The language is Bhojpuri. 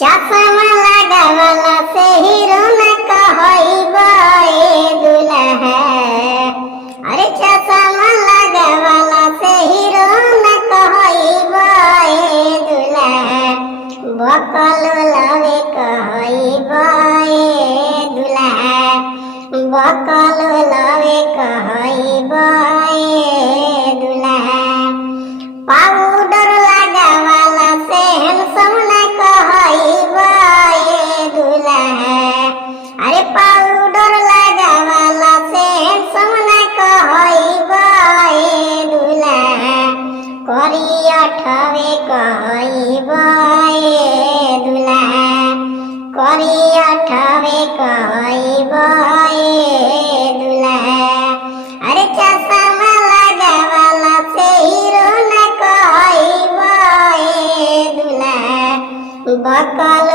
चश्मा लगावला से हीरो न कहइबा ए दुल्हा। अरे चश्मा लगावला से हीरो न कहइबा ए दुल्हा। बकल लवे कहइबा ए दुल्हा। बकल लवे कहइबा ए दुल्हा। पाउडर लगावला से हैंडसम न कहइबा ए दुल्हा। अरे पाउडर लगावला से हैंडसम न कहइबा ए दुल्हा। करिया ठवे कहइबा ए दुल्हा। करिया ठवे कहइबा ए दुल्हा। अरे चश्मा लगावला से हीरो न कहइबा ए दुल्हा। बकल